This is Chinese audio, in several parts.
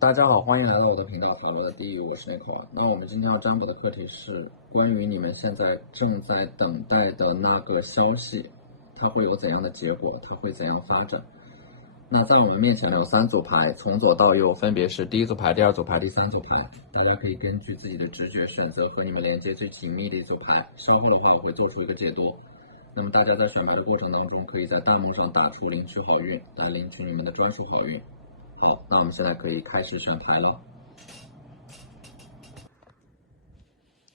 大家好，欢迎来到我的频道法律的地狱，我是 Nico 啊。那我们今天要占卜的课题是关于你们现在正在等待的那个消息，它会有怎样的结果，它会怎样发展。那在我们面前有3组牌，从左到右分别是第一组牌、第二组牌、第3组牌，大家可以根据自己的直觉选择和你们连接最紧密的一组牌。稍后的话我会做出一个解读。那么大家在选牌的过程当中，可以在弹幕上打出领取好运，来领取你们的专属好运。好，那我们现在可以开始选牌了。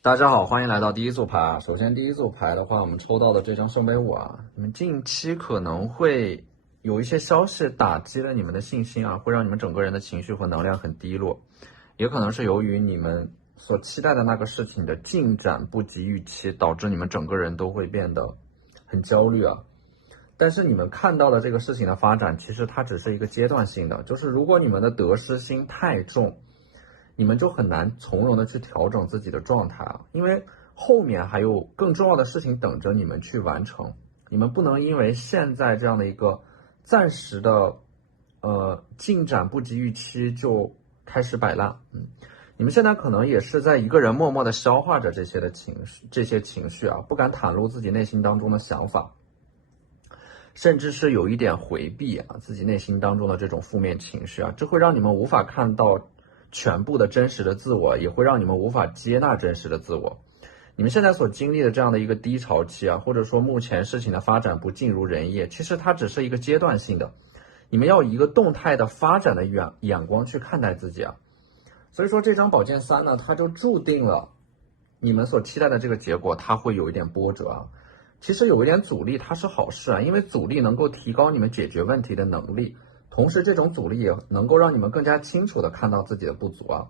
大家好，欢迎来到第一组牌啊。首先，第一组牌的话，我们抽到的这张圣杯5啊，你们近期可能会有一些消息打击了你们的信心啊，会让你们整个人的情绪和能量很低落，也可能是由于你们所期待的那个事情的进展不及预期，导致你们整个人都会变得很焦虑啊。但是你们看到的这个事情的发展，其实它只是一个阶段性的，就是如果你们的得失心太重，你们就很难从容的去调整自己的状态啊，因为后面还有更重要的事情等着你们去完成，你们不能因为现在这样的一个暂时的进展不及预期就开始摆烂。你们现在可能也是在一个人默默的消化着这些情绪啊，不敢袒露自己内心当中的想法，甚至是有一点回避啊自己内心当中的这种负面情绪啊，这会让你们无法看到全部的真实的自我，也会让你们无法接纳真实的自我。你们现在所经历的这样的一个低潮期啊，或者说目前事情的发展不尽如人意，其实它只是一个阶段性的，你们要以一个动态的发展的眼光去看待自己啊。所以说这张宝剑3呢，它就注定了你们所期待的这个结果，它会有一点波折啊。其实有一点阻力，它是好事啊，因为阻力能够提高你们解决问题的能力，同时这种阻力也能够让你们更加清楚地看到自己的不足啊，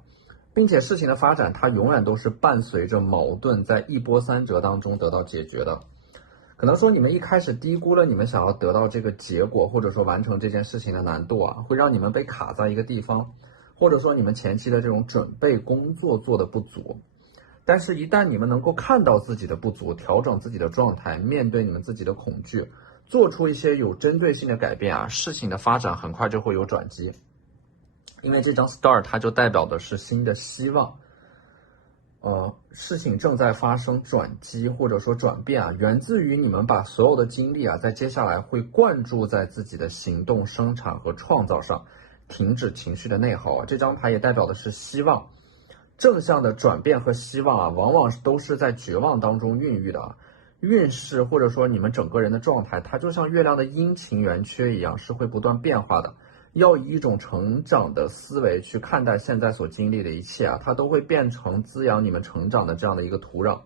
并且事情的发展它永远都是伴随着矛盾在一波三折当中得到解决的。可能说你们一开始低估了你们想要得到这个结果，或者说完成这件事情的难度啊，会让你们被卡在一个地方，或者说你们前期的这种准备工作做的不足。但是，一旦你们能够看到自己的不足，调整自己的状态，面对你们自己的恐惧，做出一些有针对性的改变啊，事情的发展很快就会有转机。因为这张 Star 它就代表的是新的希望，事情正在发生转机或者说转变啊，源自于你们把所有的精力啊，在接下来会灌注在自己的行动、生产和创造上，停止情绪的内耗啊。这张牌也代表的是希望。正向的转变和希望啊，往往都是在绝望当中孕育的啊。运势或者说你们整个人的状态，它就像月亮的阴晴圆缺一样，是会不断变化的。要以一种成长的思维去看待现在所经历的一切啊，它都会变成滋养你们成长的这样的一个土壤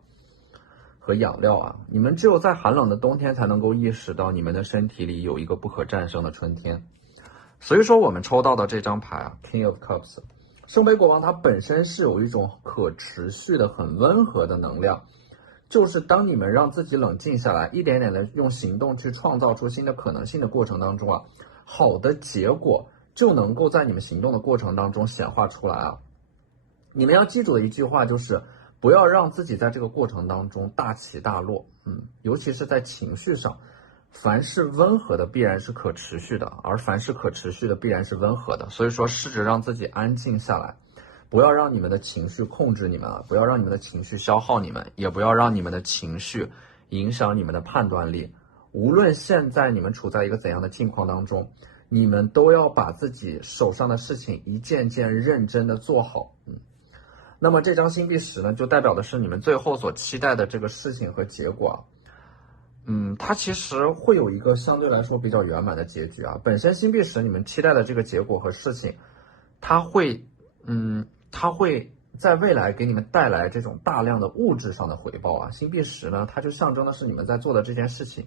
和养料啊。你们只有在寒冷的冬天才能够意识到你们的身体里有一个不可战胜的春天。所以说我们抽到的这张牌啊 ，King of Cups。圣杯国王它本身是有一种可持续的、很温和的能量，就是当你们让自己冷静下来，一点点的用行动去创造出新的可能性的过程当中啊，好的结果就能够在你们行动的过程当中显化出来啊。你们要记住的一句话就是，不要让自己在这个过程当中大起大落，尤其是在情绪上。凡是温和的必然是可持续的，而凡是可持续的必然是温和的。所以说，试着让自己安静下来，不要让你们的情绪控制你们啊，不要让你们的情绪消耗你们，也不要让你们的情绪影响你们的判断力。无论现在你们处在一个怎样的境况当中，你们都要把自己手上的事情一件件认真的做好。那么这张星币10呢，就代表的是你们最后所期待的这个事情和结果啊。它其实会有一个相对来说比较圆满的结局啊。本身星币10你们期待的这个结果和事情，它会在未来给你们带来这种大量的物质上的回报啊。星币10呢，它就象征的是你们在做的这件事情，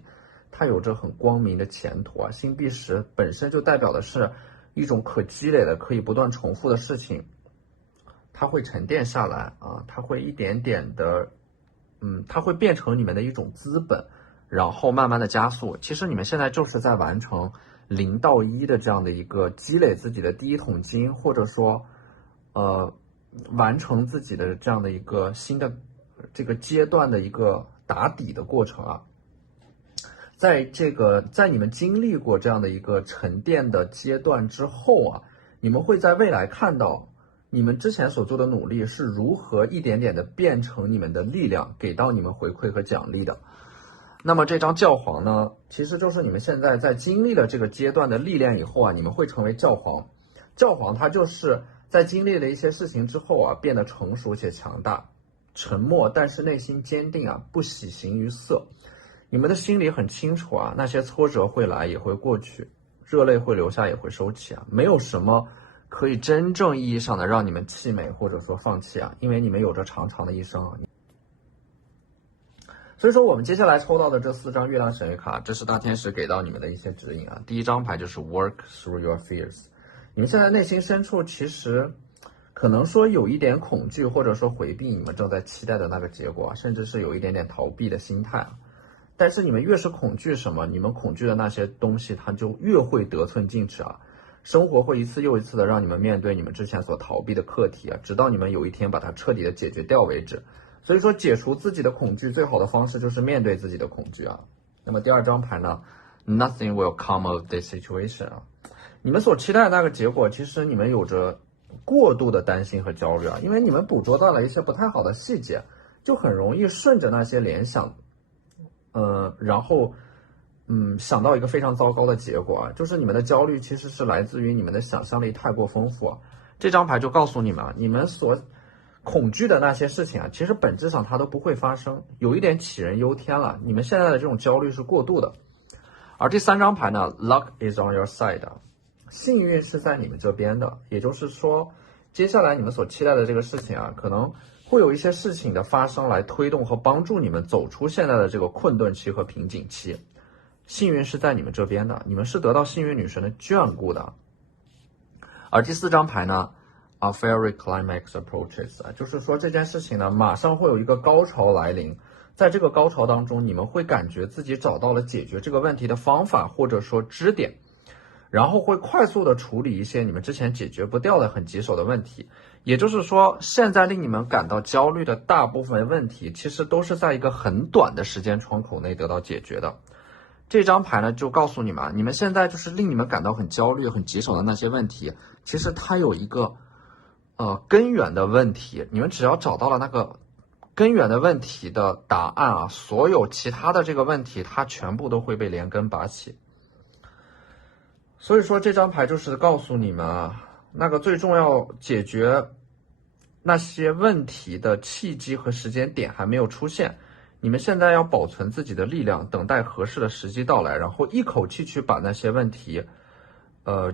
它有着很光明的前途啊。星币10本身就代表的是一种可积累的、可以不断重复的事情，它会沉淀下来啊，它会一点点的，它会变成你们的一种资本。然后慢慢的加速，其实你们现在就是在完成0到1的这样的一个积累自己的第一桶金，或者说，完成自己的这样的一个新的这个阶段的一个打底的过程啊。在你们经历过这样的一个沉淀的阶段之后啊，你们会在未来看到你们之前所做的努力是如何一点点的变成你们的力量，给到你们回馈和奖励的。那么这张教皇呢，其实就是你们现在在经历了这个阶段的历练以后啊，你们会成为教皇。教皇他就是在经历了一些事情之后啊，变得成熟且强大，沉默但是内心坚定啊，不喜形于色。你们的心里很清楚啊，那些挫折会来也会过去，热泪会流下也会收起啊，没有什么可以真正意义上的让你们气馁或者说放弃啊，因为你们有着长长的一生啊。所以说我们接下来抽到的这4张月亮神谕卡，这是大天使给到你们的一些指引啊。第一张牌就是 Work through your fears， 你们现在内心深处其实可能说有一点恐惧，或者说回避你们正在期待的那个结果，甚至是有一点点逃避的心态啊。但是你们越是恐惧什么，你们恐惧的那些东西它就越会得寸进尺啊。生活会一次又一次的让你们面对你们之前所逃避的课题啊，直到你们有一天把它彻底的解决掉为止。所以说解除自己的恐惧最好的方式就是面对自己的恐惧啊。那么第2张牌呢， Nothing will come of this situation 啊，你们所期待的那个结果，其实你们有着过度的担心和焦虑啊，因为你们捕捉到了一些不太好的细节，就很容易顺着那些联想然后想到一个非常糟糕的结果啊，就是你们的焦虑其实是来自于你们的想象力太过丰富啊。这张牌就告诉你们啊，你们所恐惧的那些事情啊，其实本质上它都不会发生，有一点杞人忧天了。你们现在的这种焦虑是过度的。而第3张牌呢 ，Luck is on your side， 幸运是在你们这边的。也就是说，接下来你们所期待的这个事情啊，可能会有一些事情的发生来推动和帮助你们走出现在的这个困顿期和瓶颈期。幸运是在你们这边的，你们是得到幸运女神的眷顾的。而第4张牌呢，A fairy climax approaches， 就是说这件事情呢，马上会有一个高潮来临，在这个高潮当中，你们会感觉自己找到了解决这个问题的方法或者说支点，然后会快速的处理一些你们之前解决不掉的很棘手的问题。也就是说，现在令你们感到焦虑的大部分问题，其实都是在一个很短的时间窗口内得到解决的。这张牌呢，就告诉你们，你们现在就是令你们感到很焦虑、很棘手的那些问题，其实它有一个根源的问题，你们只要找到了那个根源的问题的答案啊，所有其他的这个问题，它全部都会被连根拔起。所以说这张牌就是告诉你们啊，那个最重要解决那些问题的契机和时间点还没有出现，你们现在要保存自己的力量，等待合适的时机到来，然后一口气去把那些问题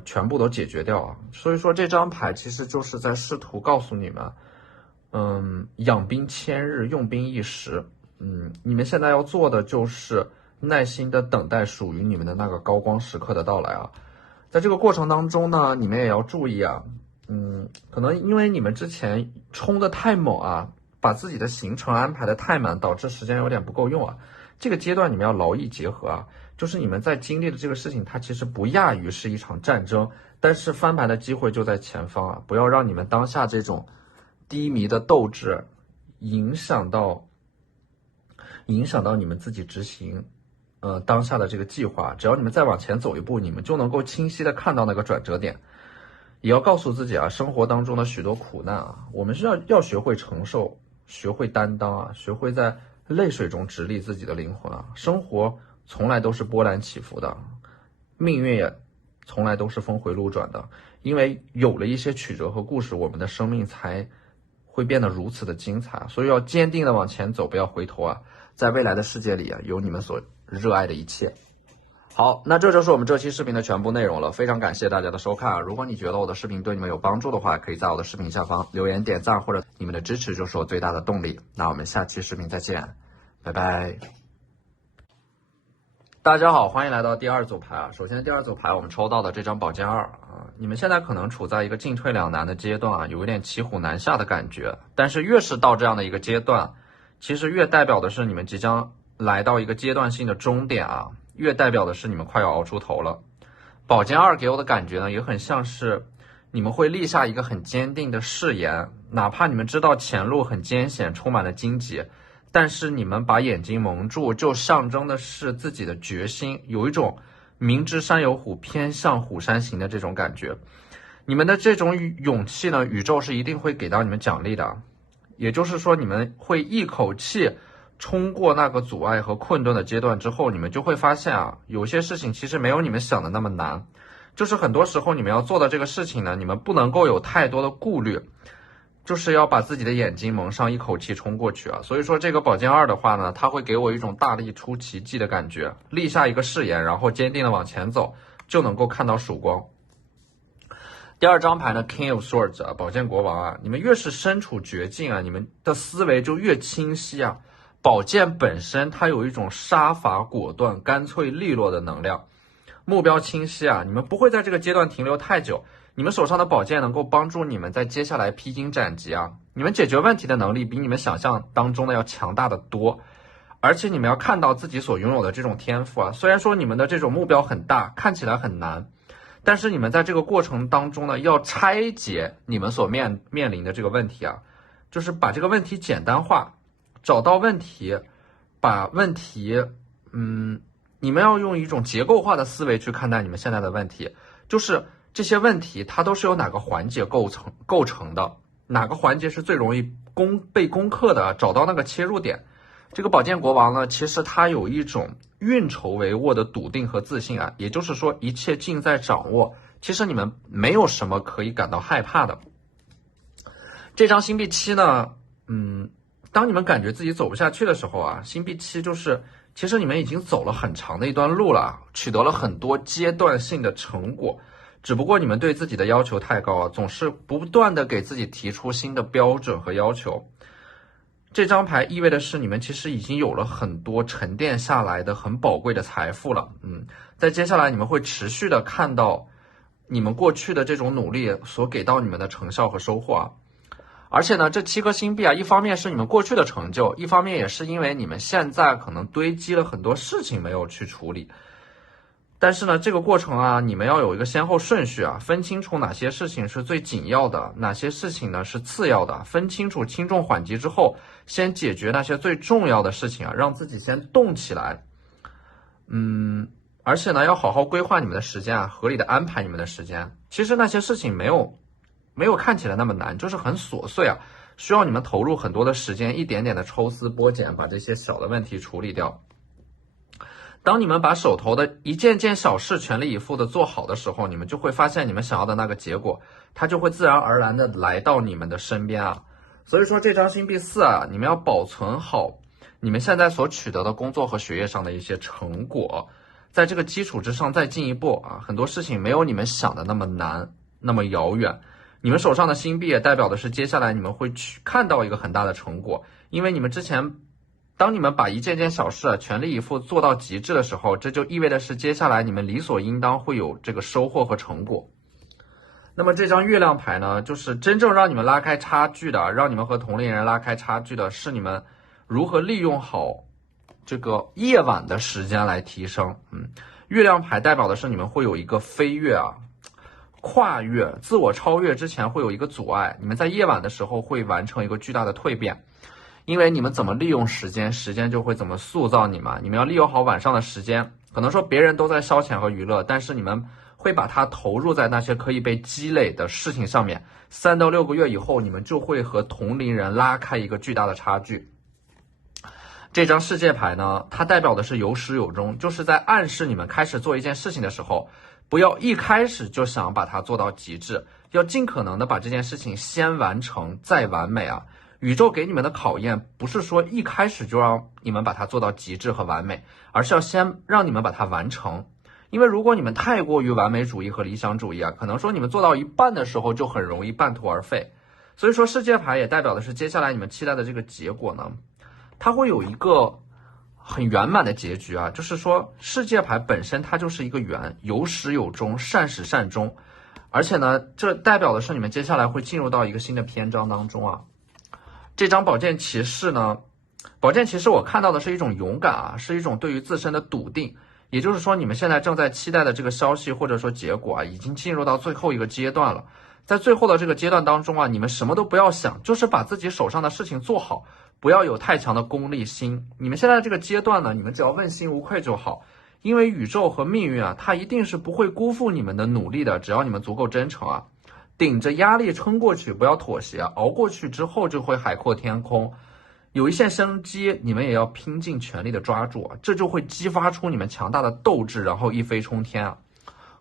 全部都解决掉啊。所以说这张牌其实就是在试图告诉你们，养兵千日，用兵一时。你们现在要做的就是耐心的等待属于你们的那个高光时刻的到来啊。在这个过程当中呢，你们也要注意啊，可能因为你们之前冲的太猛啊，把自己的行程安排的太满，导致时间有点不够用啊。这个阶段你们要劳逸结合啊，就是你们在经历的这个事情，它其实不亚于是一场战争，但是翻盘的机会就在前方啊！不要让你们当下这种低迷的斗志影响到你们自己执行当下的这个计划。只要你们再往前走一步，你们就能够清晰的看到那个转折点。也要告诉自己啊，生活当中的许多苦难啊，我们是要学会承受，学会担当啊，学会在泪水中直立自己的灵魂啊。生活从来都是波澜起伏的，命运也从来都是峰回路转的。因为有了一些曲折和故事，我们的生命才会变得如此的精彩。所以要坚定的往前走，不要回头啊！在未来的世界里啊，有你们所热爱的一切。好，那这就是我们这期视频的全部内容了，非常感谢大家的收看啊！如果你觉得我的视频对你们有帮助的话，可以在我的视频下方留言点赞，或者你们的支持就是我最大的动力。那我们下期视频再见，拜拜。大家好，欢迎来到第2组牌啊！首先第2组牌我们抽到的这张宝剑2啊，你们现在可能处在一个进退两难的阶段啊，有一点骑虎难下的感觉。但是越是到这样的一个阶段，其实越代表的是你们即将来到一个阶段性的终点啊，越代表的是你们快要熬出头了。宝剑2给我的感觉呢，也很像是你们会立下一个很坚定的誓言，哪怕你们知道前路很艰险，充满了荆棘，但是你们把眼睛蒙住，就象征的是自己的决心，有一种明知山有虎，偏向虎山行的这种感觉。你们的这种勇气呢，宇宙是一定会给到你们奖励的，也就是说，你们会一口气冲过那个阻碍和困顿的阶段之后，你们就会发现啊，有些事情其实没有你们想的那么难。就是很多时候你们要做的这个事情呢，你们不能够有太多的顾虑，就是要把自己的眼睛蒙上，一口气冲过去啊。所以说这个宝剑二的话呢，它会给我一种大力出奇迹的感觉，立下一个誓言，然后坚定的往前走，就能够看到曙光。第二张牌呢 King of Swords 啊，宝剑国王啊，你们越是身处绝境啊，你们的思维就越清晰啊。宝剑本身它有一种杀伐果断、干脆利落的能量，目标清晰啊，你们不会在这个阶段停留太久。你们手上的宝剑能够帮助你们在接下来披荆斩棘啊，你们解决问题的能力比你们想象当中的要强大的多。而且你们要看到自己所拥有的这种天赋啊，虽然说你们的这种目标很大，看起来很难，但是你们在这个过程当中呢，要拆解你们所面临的这个问题啊，就是把这个问题简单化，找到问题，把问题，你们要用一种结构化的思维去看待你们现在的问题，就是这些问题它都是由哪个环节构成的，哪个环节是最容易被攻克的，找到那个切入点。这个宝剑国王呢，其实他有一种运筹帷幄的笃定和自信啊，也就是说一切尽在掌握，其实你们没有什么可以感到害怕的。这张星币七呢，当你们感觉自己走不下去的时候啊，星币七就是其实你们已经走了很长的一段路了，取得了很多阶段性的成果，只不过你们对自己的要求太高啊，总是不断的给自己提出新的标准和要求。这张牌意味的是你们其实已经有了很多沉淀下来的很宝贵的财富了，在接下来你们会持续的看到你们过去的这种努力所给到你们的成效和收获啊。而且呢，这7颗星币啊，一方面是你们过去的成就，一方面也是因为你们现在可能堆积了很多事情没有去处理。但是呢，这个过程啊，你们要有一个先后顺序啊，分清楚哪些事情是最紧要的，哪些事情呢是次要的，分清楚轻重缓急之后，先解决那些最重要的事情啊，让自己先动起来。而且呢，要好好规划你们的时间啊，合理的安排你们的时间。其实那些事情没有看起来那么难，就是很琐碎啊，需要你们投入很多的时间，一点点的抽丝剥茧，把这些小的问题处理掉。当你们把手头的一件件小事全力以赴的做好的时候，你们就会发现你们想要的那个结果，它就会自然而然的来到你们的身边啊。所以说这张星币4啊，你们要保存好你们现在所取得的工作和学业上的一些成果，在这个基础之上再进一步啊，很多事情没有你们想的那么难，那么遥远。你们手上的星币也代表的是接下来你们会去看到一个很大的成果，因为你们之前当你们把一件件小事啊全力以赴做到极致的时候，这就意味的是接下来你们理所应当会有这个收获和成果。那么这张月亮牌呢，就是真正让你们拉开差距的，让你们和同龄人拉开差距的是你们如何利用好这个夜晚的时间来提升。月亮牌代表的是你们会有一个飞跃啊，跨越自我超越之前会有一个阻碍，你们在夜晚的时候会完成一个巨大的蜕变。因为你们怎么利用时间，时间就会怎么塑造你们。你们要利用好晚上的时间，可能说别人都在消遣和娱乐，但是你们会把它投入在那些可以被积累的事情上面。3到6个月以后，你们就会和同龄人拉开一个巨大的差距。这张世界牌呢，它代表的是有始有终，就是在暗示你们开始做一件事情的时候，不要一开始就想把它做到极致，要尽可能的把这件事情先完成再完美啊。宇宙给你们的考验不是说一开始就让你们把它做到极致和完美，而是要先让你们把它完成。因为如果你们太过于完美主义和理想主义啊，可能说你们做到一半的时候就很容易半途而废。所以说世界牌也代表的是接下来你们期待的这个结果呢，它会有一个很圆满的结局啊，就是说世界牌本身它就是一个圆，有始有终，善始善终。而且呢，这代表的是你们接下来会进入到一个新的篇章当中啊。这张宝剑骑士呢，宝剑骑士我看到的是一种勇敢啊，是一种对于自身的笃定。也就是说，你们现在正在期待的这个消息或者说结果啊，已经进入到最后一个阶段了。在最后的这个阶段当中啊，你们什么都不要想，就是把自己手上的事情做好，不要有太强的功利心。你们现在这个阶段呢，你们只要问心无愧就好，因为宇宙和命运啊，它一定是不会辜负你们的努力的，只要你们足够真诚啊。顶着压力撑过去，不要妥协，熬过去之后就会海阔天空。有一线生机，你们也要拼尽全力的抓住，这就会激发出你们强大的斗志，然后一飞冲天啊！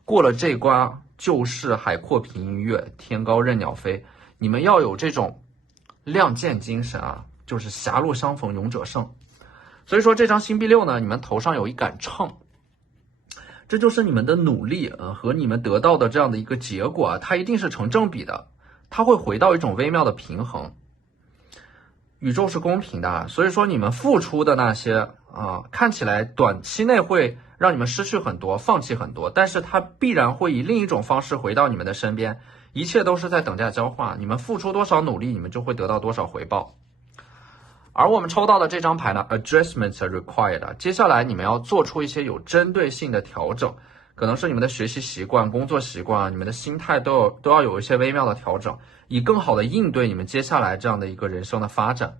过了这关，就是海阔凭鱼跃，天高任鸟飞。你们要有这种亮剑精神啊，就是狭路相逢勇者胜。所以说这张星币6呢，你们头上有一杆秤，这就是你们的努力和你们得到的这样的一个结果啊，它一定是成正比的，它会回到一种微妙的平衡。宇宙是公平的，所以说你们付出的那些看起来短期内会让你们失去很多，放弃很多，但是它必然会以另一种方式回到你们的身边，一切都是在等价交换，你们付出多少努力，你们就会得到多少回报。而我们抽到的这张牌呢 ，adjustments are required， 接下来你们要做出一些有针对性的调整，可能是你们的学习习惯、工作习惯，你们的心态都要有一些微妙的调整，以更好的应对你们接下来这样的一个人生的发展。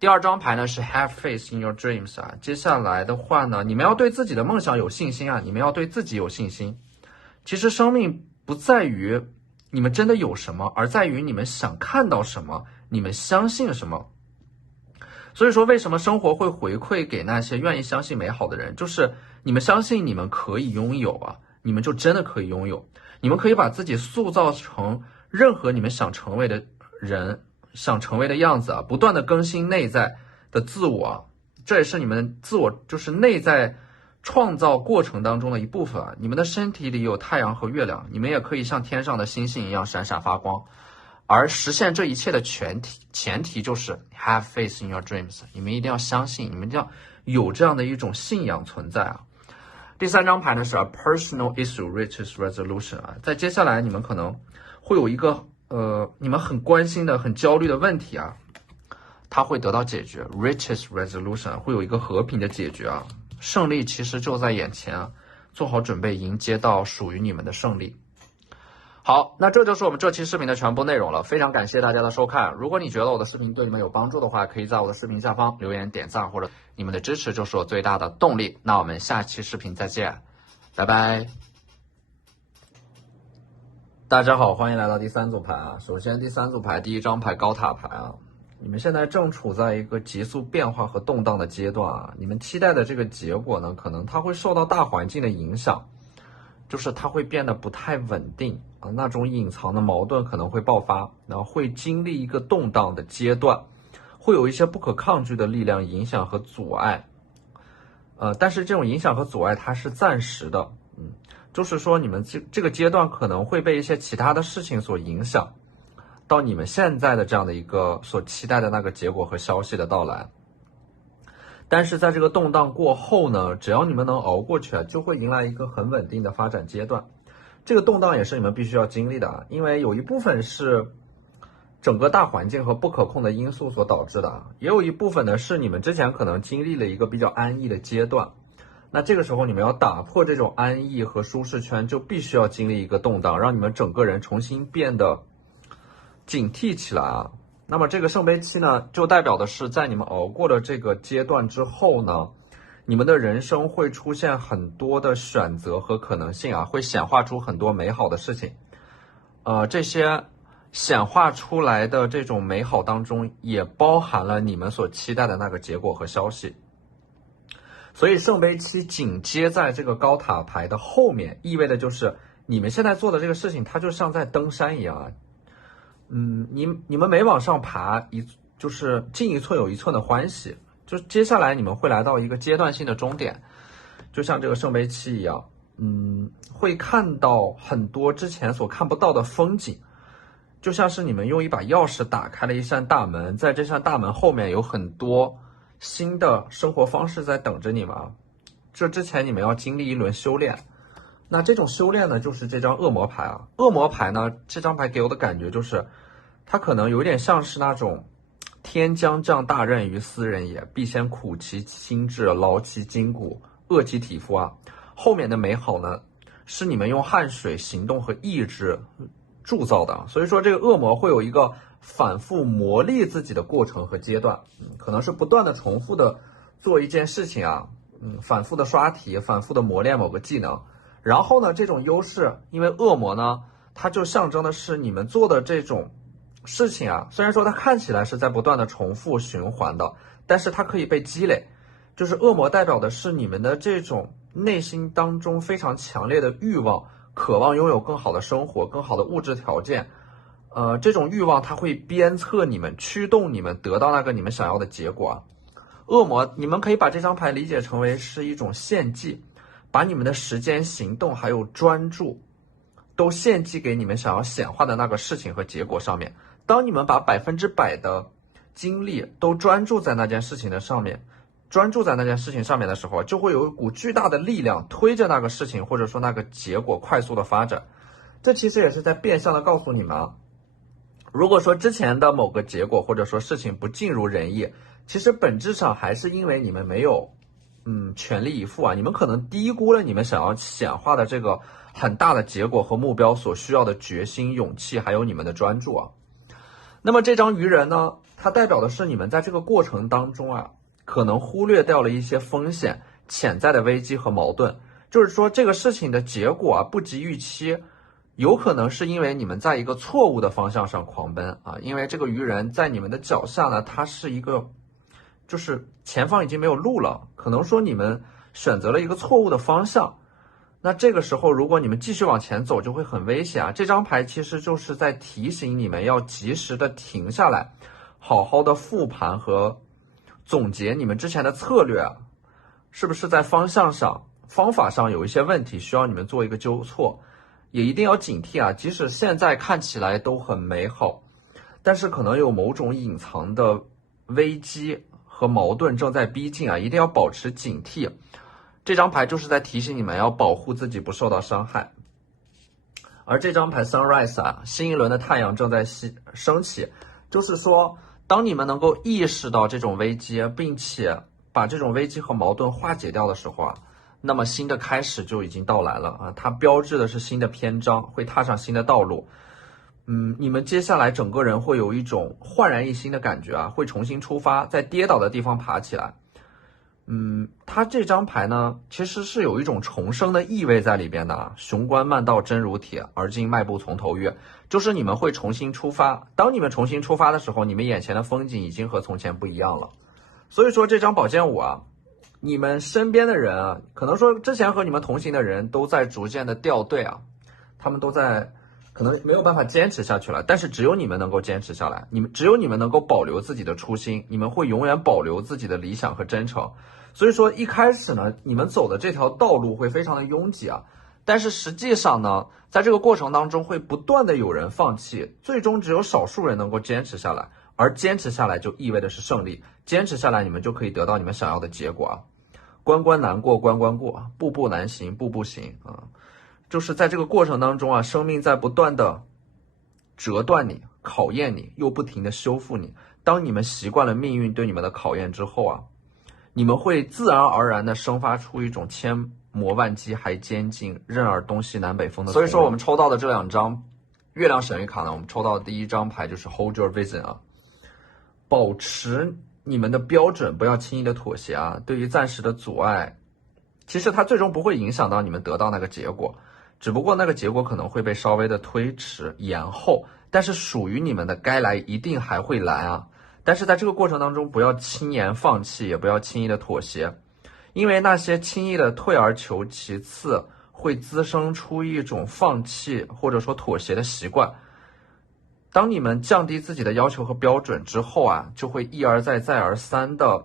第二张牌呢是 have faith in your dreams 啊，接下来的话呢，你们要对自己的梦想有信心啊，你们要对自己有信心。其实生命不在于你们真的有什么，而在于你们想看到什么，你们相信什么。所以说为什么生活会回馈给那些愿意相信美好的人，就是你们相信你们可以拥有啊，你们就真的可以拥有，你们可以把自己塑造成任何你们想成为的人，想成为的样子啊，不断的更新内在的自我，这也是你们自我就是内在创造过程当中的一部分啊。你们的身体里有太阳和月亮，你们也可以像天上的星星一样闪闪发光。而实现这一切的前提就是 have faith in your dreams， 你们一定要相信，你们一定要有这样的一种信仰存在啊。第三张牌呢是 a personal issue reaches resolution 啊，在接下来你们可能会有一个你们很关心的、很焦虑的问题啊，它会得到解决 reaches resolution， 会有一个和平的解决啊，胜利其实就在眼前啊，做好准备迎接到属于你们的胜利。好，那这就是我们这期视频的全部内容了，非常感谢大家的收看。如果你觉得我的视频对你们有帮助的话，可以在我的视频下方留言点赞，或者你们的支持就是我最大的动力。那我们下期视频再见，拜拜。大家好，欢迎来到第三组牌啊。首先第三组牌第一张牌高塔牌啊，你们现在正处在一个急速变化和动荡的阶段啊，你们期待的这个结果呢，可能它会受到大环境的影响，就是它会变得不太稳定啊，那种隐藏的矛盾可能会爆发，然后会经历一个动荡的阶段，会有一些不可抗拒的力量影响和阻碍，但是这种影响和阻碍它是暂时的，就是说你们这个阶段可能会被一些其他的事情所影响，到你们现在的这样的一个所期待的那个结果和消息的到来。但是在这个动荡过后呢，只要你们能熬过去啊，就会迎来一个很稳定的发展阶段。这个动荡也是你们必须要经历的啊，因为有一部分是整个大环境和不可控的因素所导致的啊，也有一部分呢是你们之前可能经历了一个比较安逸的阶段。那这个时候你们要打破这种安逸和舒适圈，就必须要经历一个动荡，让你们整个人重新变得警惕起来啊。那么这个圣杯7呢，就代表的是在你们熬过了这个阶段之后呢，你们的人生会出现很多的选择和可能性啊，会显化出很多美好的事情。这些显化出来的这种美好当中，也包含了你们所期待的那个结果和消息。所以圣杯7紧接在这个高塔牌的后面，意味的就是你们现在做的这个事情，它就像在登山一样啊。你们每往上爬就是进一寸有一寸的欢喜，就接下来你们会来到一个阶段性的终点，就像这个圣杯7一样，会看到很多之前所看不到的风景，就像是你们用一把钥匙打开了一扇大门，在这扇大门后面有很多新的生活方式在等着你们啊。这之前你们要经历一轮修炼，那这种修炼呢，就是这张恶魔牌啊。恶魔牌呢，这张牌给我的感觉就是，它可能有点像是那种天将降大任于斯人也，必先苦其心志，劳其筋骨，饿其体肤啊。后面的美好呢，是你们用汗水、行动和意志铸造的。所以说，这个恶魔会有一个反复磨砺自己的过程和阶段，可能是不断的重复的做一件事情啊，反复的刷题，反复的磨练某个技能。然后呢，这种优势，因为恶魔呢，它就象征的是你们做的这种事情啊，虽然说它看起来是在不断的重复循环的，但是它可以被积累。就是恶魔代表的是你们的这种内心当中非常强烈的欲望，渴望拥有更好的生活、更好的物质条件。这种欲望它会鞭策你们，驱动你们得到那个你们想要的结果啊。恶魔，你们可以把这张牌理解成为是一种献祭，把你们的时间、行动还有专注都献祭给你们想要显化的那个事情和结果上面。当你们把100%的精力都专注在那件事情的上面，的时候，就会有一股巨大的力量推着那个事情或者说那个结果快速的发展。这其实也是在变相的告诉你们啊，如果说之前的某个结果或者说事情不尽如人意，其实本质上还是因为你们没有全力以赴啊，你们可能低估了你们想要显化的这个很大的结果和目标所需要的决心、勇气，还有你们的专注啊。那么这张愚人呢，它代表的是你们在这个过程当中啊，可能忽略掉了一些风险、潜在的危机和矛盾，就是说这个事情的结果啊不及预期，有可能是因为你们在一个错误的方向上狂奔啊，因为这个愚人在你们的脚下呢，它是一个就是前方已经没有路了，可能说你们选择了一个错误的方向。那这个时候如果你们继续往前走就会很危险啊。这张牌其实就是在提醒你们要及时的停下来，好好的复盘和总结你们之前的策略啊，是不是在方向上、方法上有一些问题需要你们做一个纠错。也一定要警惕啊，即使现在看起来都很美好，但是可能有某种隐藏的危机和矛盾正在逼近啊，一定要保持警惕。这张牌就是在提醒你们要保护自己不受到伤害。而这张牌 Sunrise 啊，新一轮的太阳正在升起，就是说当你们能够意识到这种危机，并且把这种危机和矛盾化解掉的时候啊，那么新的开始就已经到来了啊！它标志的是新的篇章，会踏上新的道路。你们接下来整个人会有一种焕然一新的感觉啊，会重新出发，在跌倒的地方爬起来。它这张牌呢，其实是有一种重生的意味在里边的啊。雄关漫道真如铁，而今迈步从头越，就是你们会重新出发。当你们重新出发的时候，你们眼前的风景已经和从前不一样了。所以说这张宝剑五啊，你们身边的人啊，可能说之前和你们同行的人都在逐渐的掉队啊，他们都在可能没有办法坚持下去了，但是只有你们能够坚持下来，只有你们能够保留自己的初心，你们会永远保留自己的理想和真诚。所以说一开始呢，你们走的这条道路会非常的拥挤啊，但是实际上呢，在这个过程当中会不断的有人放弃，最终只有少数人能够坚持下来，而坚持下来就意味着是胜利，坚持下来你们就可以得到你们想要的结果啊。关关难过关关过，步步难行步步行啊，就是在这个过程当中啊，生命在不断的折断你、考验你，又不停的修复你。当你们习惯了命运对你们的考验之后啊，你们会自然而然的生发出一种千磨万击还坚劲，任尔东西南北风的。所以说我们抽到的这两张月亮神谕卡呢，我们抽到的第一张牌就是 Hold Your Vision 啊，保持你们的标准，不要轻易的妥协啊。对于暂时的阻碍，其实它最终不会影响到你们得到那个结果，只不过那个结果可能会被稍微的推迟延后，但是属于你们的该来一定还会来啊。但是在这个过程当中，不要轻言放弃，也不要轻易的妥协，因为那些轻易的退而求其次，会滋生出一种放弃或者说妥协的习惯。当你们降低自己的要求和标准之后啊，就会一而再再而三的，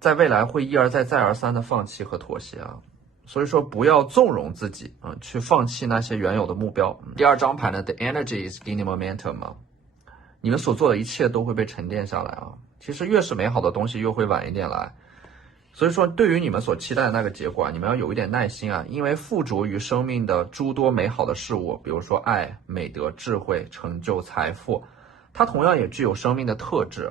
在未来会一而再再而三的放弃和妥协啊。所以说不要纵容自己啊，去放弃那些原有的目标。第二张牌呢 ，The energy is gaining momentum 啊，你们所做的一切都会被沉淀下来啊。其实越是美好的东西越会晚一点来，所以说对于你们所期待的那个结果啊，你们要有一点耐心啊，因为附着于生命的诸多美好的事物，比如说爱、美德、智慧、成就、财富，它同样也具有生命的特质，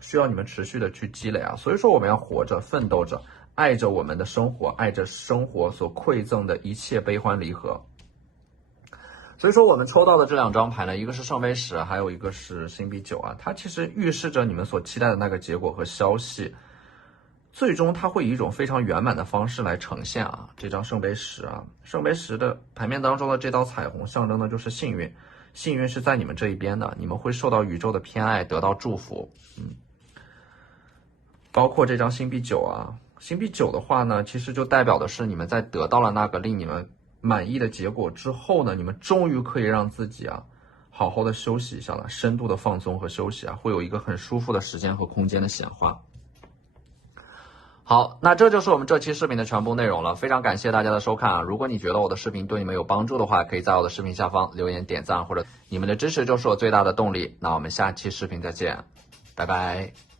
需要你们持续的去积累啊。所以说我们要活着、奋斗着，爱着我们的生活，爱着生活所馈赠的一切悲欢离合。所以说我们抽到的这两张牌呢，一个是圣杯10，还有一个是星币9啊，它其实预示着你们所期待的那个结果和消息最终它会以一种非常圆满的方式来呈现啊。这张圣杯十啊，圣杯十的牌面当中的这道彩虹象征的就是幸运，幸运是在你们这一边的，你们会受到宇宙的偏爱，得到祝福。包括这张星币九啊，星币九的话呢，其实就代表的是你们在得到了那个令你们满意的结果之后呢，你们终于可以让自己啊好好的休息一下了，深度的放松和休息啊，会有一个很舒服的时间和空间的显化。好，那这就是我们这期视频的全部内容了，非常感谢大家的收看啊！如果你觉得我的视频对你们有帮助的话，可以在我的视频下方留言点赞，或者你们的支持就是我最大的动力。那我们下期视频再见，拜拜。